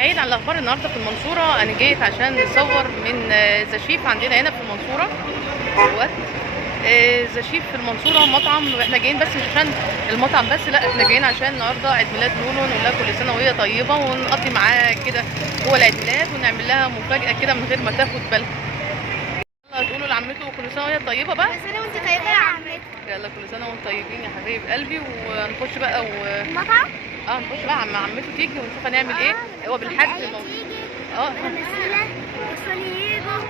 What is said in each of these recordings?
بعيد عن الاخبار النهارده في المنصوره، انا جيت عشان نصور من زشيف عندنا هنا في المنصوره. دوت زشيف في المنصوره مطعم. احنا جايين بس مش عشان المطعم بس، لا احنا جايين عشان النهارده عيد ميلاد لولو، نقول لها كل سنه وهي طيبه ونقضي معاها كده جوه العيد ميلاد ونعمل لها مفاجاه كده من غير ما تاخد بالها. يلا تقولوا لعمته كل سنه وهي طيبه بقى. كل سنة وانت طيبة يا عمتي. يلا كل سنه وانتم طيبين يا حبايب قلبي. ونخش بقى المطعم؟ نخش بقى عمته تيجي ونشوف هنعمل ايه. هو بالحد تيجي اه مثلا وصولي يجوا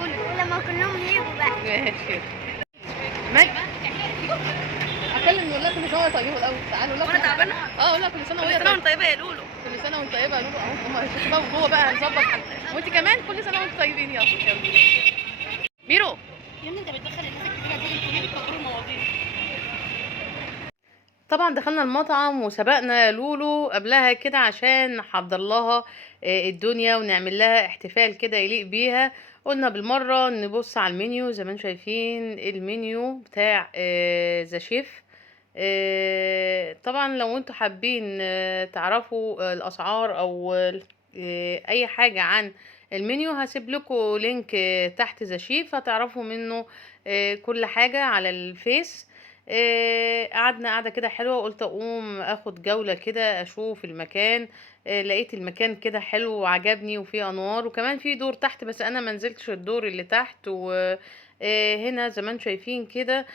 ولما كلهم يجوا بقى. ماشي. ماشي. هكلم نقول لها كل سنه وهي طيبه الاول. تعالوا نقول لها وانا تعبانة؟ اقول لها كل سنه وهي كل سنة وانت طيبة يا لولو. كل سنه وانت طيبه يا لولو اهو. هم هيخشوا بقى وجوه بقى هنظبط حالنا. وانت كمان كل سنه وانتم طيبين. يلا ميرو. يا ابني انت بتدخل الناس الكبيرة دي، انتوا ليه بتكبروا المواضيع؟ طبعا دخلنا المطعم وسبقنا لولو قبلها كده عشان نحضر لها الدنيا ونعمل لها احتفال كده يليق بيها. قلنا بالمرة نبص على المنيو. زي ما انتم شايفين المنيو بتاع ذا شيف. طبعا لو انتوا حابين تعرفوا الاسعار او اي حاجة عن المنيو، هسيب لكم لينك تحت ذا شيف هتعرفوا منه كل حاجة على الفيس. قعدنا قعدة كده حلوة، قلت اقوم اخد جولة كده اشوف المكان. لقيت المكان كده حلو وعجبني وفيه انوار، وكمان فيه دور تحت بس انا منزلتش الدور اللي تحت. و هنا زي ما انتم شايفين كده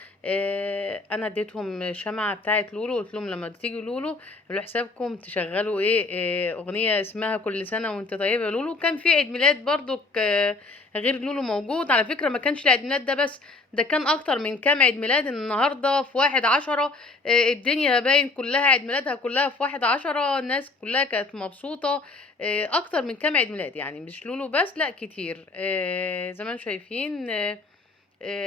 انا اديتهم شمعة بتاعت لولو، قلت لهم لما تيجي لولو عملوا حسابكم تشغلوا ايه اغنية اسمها كل سنة وانت طيبة يا لولو. كان في عيد ميلاد برضو غير لولو موجود على فكرة. ما كانش العيد ميلاد ده بس، ده كان اكتر من كام عيد ميلاد النهاردة في 1/10. الدنيا باين كلها عيد ميلادها كلها في 1/10. الناس كلها كانت مبسوطة. اكتر من كام عيد ميلاد يعني، مش لولو بس لا كتير. زي ما انتم شايفين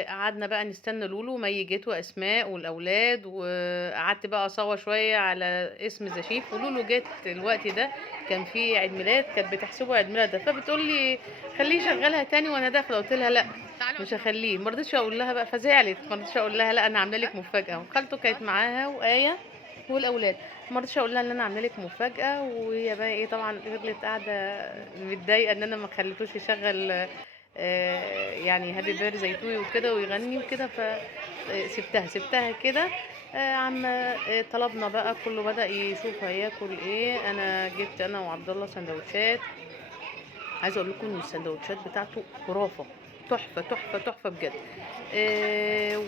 قعدنا بقى نستنى لولو مي جت واسماء والاولاد، وقعدت بقى اصور شويه على اسم زشيف. ولولو جت الوقت ده كان في عيد ميلاد، كانت بتحسبه عيد ميلادها، فبتقول لي خليه يشغلها تاني وانا داخله. قلت لها لا مش هخليه. ما رضيتش اقول لها بقى فزعلت. ما رضيتش اقول لها لا انا عامله لك مفاجاه. وخالته كانت معاها وايه والاولاد. ما رضيتش اقول لها ان انا عامله لك مفاجاه. وهي بقى ايه طبعا فضلت قاعده متضايقه ان انا ما خليتوش يشغل يعني هابي بيرثداي تو يو وكده ويغني وكده. سبتها كده. عم طلبنا بقى كله بدأ يشوف هياكل ايه. انا جبت انا وعبد الله سندوتشات. عايزه اقول لكم ان السندوتشات بتاعته خرافه، تحفه تحفه تحفه بجد.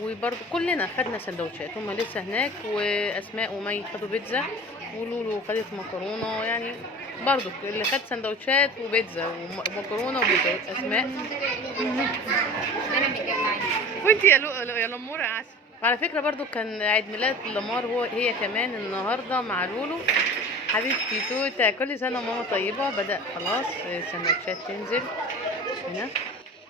وبرضه كلنا خدنا سندوتشات. هما لسه هناك، واسماء ومي خدوا بيتزا، ولولو خدت مكرونه. يعني برضه اللي خد سندوتشات وبيتزا ومكرونه وبيتزا اسماء. وانت يا لمورة يا عسل. وعلى فكرة برضو كان عيد ميلاد لمار هي كمان النهاردة مع لولو. حبيبتي توتة كل سنة وماما طيبة. بدأ خلاص سندوتشات تنزل هنا.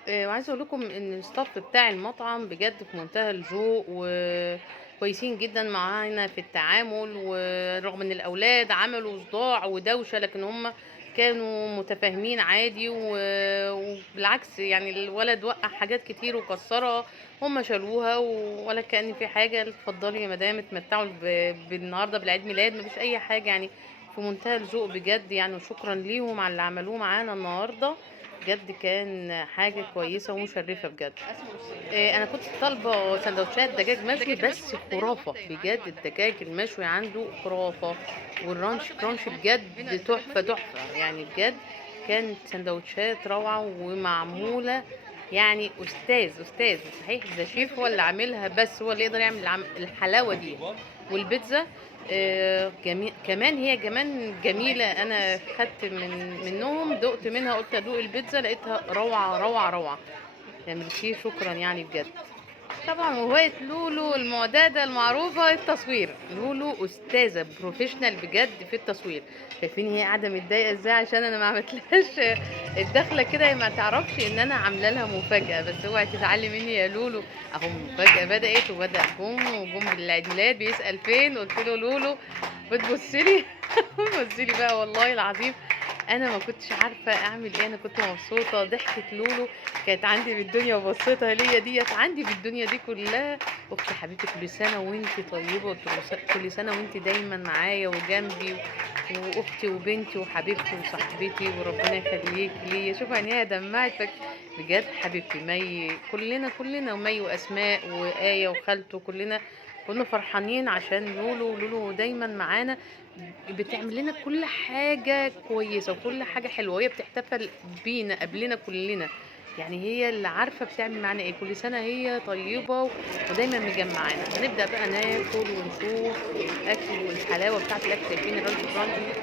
وعايزة اقول لكم ان الستاف بتاع المطعم بجد في منتهى الذوق وكويسين جدا معانا في التعامل. ورغم ان الاولاد عملوا صداع ودوشة، لكن هم كانوا متفاهمين عادي. وبالعكس يعني الولد وقع حاجات كتير وكسرها، هم شالوها ولا كأن في حاجة. اتفضلي يا مدام اتمتعوا بالنهارده بالعيد ميلاد، مفيش اي حاجة يعني. في منتهى الذوق بجد يعني. وشكرا ليهم على اللي عملوه معانا النهارده. بجد كان حاجة كويسة ومشرفة بجد. انا كنت طالبة سندوتشات دجاج مشوي بس خرافة بجد. الدجاج المشوي عنده خرافة، والرانش كرانش بجد تحفة تحفة يعني بجد. كانت سندوتشات روعة ومعمولة يعني. استاذ صحيح ذا شيف هو اللي عاملها، بس هو اللي يقدر يعمل الحلاوة دي. والبيتزا كمان هي كمان جميلة. انا خدت منهم دقت منها، قلت ادوق البيتزا لقيتها روعة روعة روعة يعني. كتير شكرا يعني بجد. طبعا وهواية لولو المعتادة المعروفة التصوير. لولو أستاذة بروفيشنال بجد في التصوير. شايفين هي قاعدة متضايقة ازاي عشان انا ما عملتلهاش الدخلة كده. هي ما تعرفش ان انا عاملة لها مفاجأة. بس اوعي تزعلي مني يا لولو. اهو المفاجأة بدأت وبدأ وجم بالعيد ميلاد بيسأل فين. قلت له لولو. بتبصلي بتبصلي بقى والله العظيم. أنا ما كنتش عارفة أعمل إيه، أنا كنت مبسوطة، ضحكة لولو كانت عندي بالدنيا وبصّيتها ليّا ديّة عندي بالدنيا دي كلّها. أختي حبيبتي كل سنة وأنتِ طيبة، كل سنة وأنتِ دايمًا معايا وجنبي، وأختي وبنتي وحبيبتي وصاحبتي وربنا يخليكِ ليّا. شوفي عينيها دمعت بجد حبيبتي مي، كلنا ومي وأسماء وآية وخالته كلنا كنا فرحانين عشان لولو. لولو دايمًا معانا بتعمل لنا كل حاجة كويسة وكل حاجة حلوة، وهي بتحتفل بينا قبلنا كلنا. يعني هي اللي عارفة بتعمل معانا ايه. كل سنة هي طيبة ودايما مجمعانا. هنبدأ بقى ناكل ونشوف الأكل والحلاوة بتاعة الأكل. شايفين الراجل الفرنسي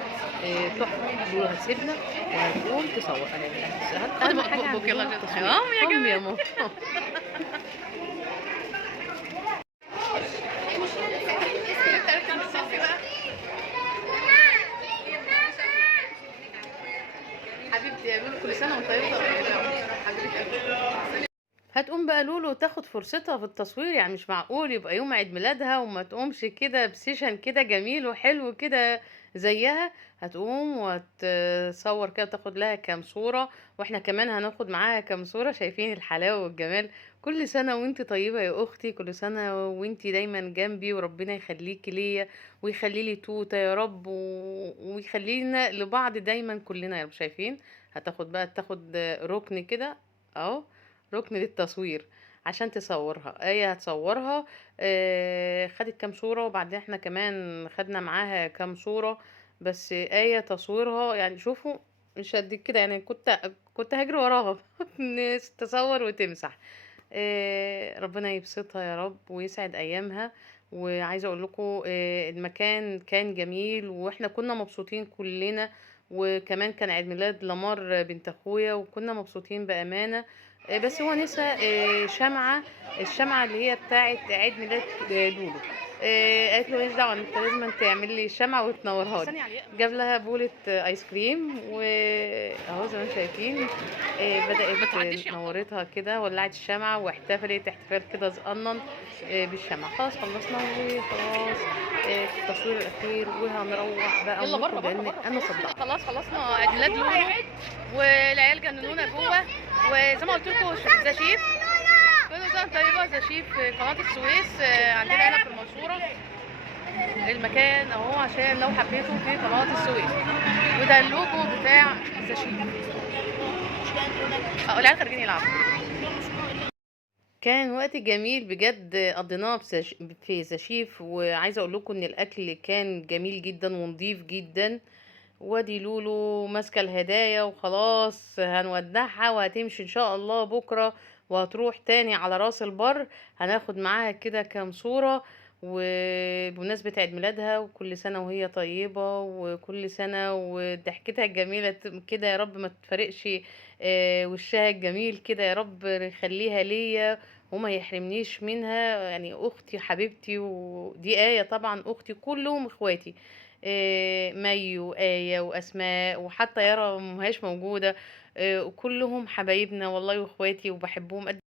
تحفة. لولو هتسيبنا وهتقوم تصور. خدي أهم حاجة عند بقك يلا لولو جد التصوير. حرام يا قوم يا جمال. ماما. حبيبتي يا لولو كل سنة وانت طيبة. حبيبتي قلبي. هتقوم بقى لولو تاخد فرصتها في التصوير. يعني مش معقول يبقى يوم عيد ميلادها وما تقومش كده بسيشن كده جميل وحلو كده زيها. هتقوم وتصور كده تاخد لها كام صورة، واحنا كمان هناخد معاها كام صورة. شايفين الحلاوة والجمال. كل سنة وانت طيبة يا اختي، كل سنة وانت دايما جنبي وربنا يخليكي ليا ويخلي لي توتة يا رب ويخلينا لبعض دايما كلنا يا رب. شايفين هتاخد بقى تاخد ركن كده اهو، ركن للتصوير عشان تصورها. آية هتصورها. خدت كام صورة وبعدين احنا كمان خدنا معاها كام صورة. بس آية تصويرها يعني شوفوا مش قد كده. يعني كنت هجري وراها تصور وتمسح. ربنا يبسطها يا رب ويسعد ايامها. وعايزه اقول لكم المكان كان جميل واحنا كنا مبسوطين كلنا. وكمان كان عيد ميلاد لمار بنت اخويا وكنا مبسوطين بامانه. بس هو نسى شمعه، الشمعه اللي هي بتاعه عيد ميلاد لولو. قالت له ماليش دعوه، انت لازم تعمل لي شمعه وتنورها لي. استني على جاب لها بولة ايس كريم واهو زي ما انتم شايفين. ما بدأت تعديش يا عبد الله. نورتها كده، ولعت الشمعة واحتفلت احتفال كده صغنن بالشمعة. خلاص خلصنا وخلاص التصوير الأخير وهنروح بقى يلا بره ونخرج بره لأن بره أنا خلاص كده، صدعت. خلاص خلصنا عيد ميلاد لولو والعيال جننونا جوه. وزي ما قلت لكم زشيف كل سنه طيبه. زشيف قناه السويس عندنا هنا في المنصوره. المكان اهو عشان لو حبيتوا في قناه السويس. وده اللوجو بتاع زشيف. العيال خارجين يلعبوا. كان وقت جميل بجد قضيناه في زشيف. وعايزة أقول لكم إن الأكل كان جميل جدا ونضيف جدا. وادي لولو ماسكة الهدايا وخلاص هنودعها وهتمشي ان شاء الله بكرة وهتروح تاني على راس البر. هناخد معاها كده كام صورة وبمناسبة عيد ميلادها. وكل سنة وهي طيبة وكل سنة وضحكتها الجميلة كده يا رب ما تفرقش وشها الجميل كده يا رب يخليها ليا وما يحرمنيش منها. يعني اختي حبيبتي ودي آية طبعا اختي كلهم اخواتي. مي وآية وأسماء وحتى يارا مهاش موجودة. وكلهم حبايبنا والله واخواتي وبحبهم قد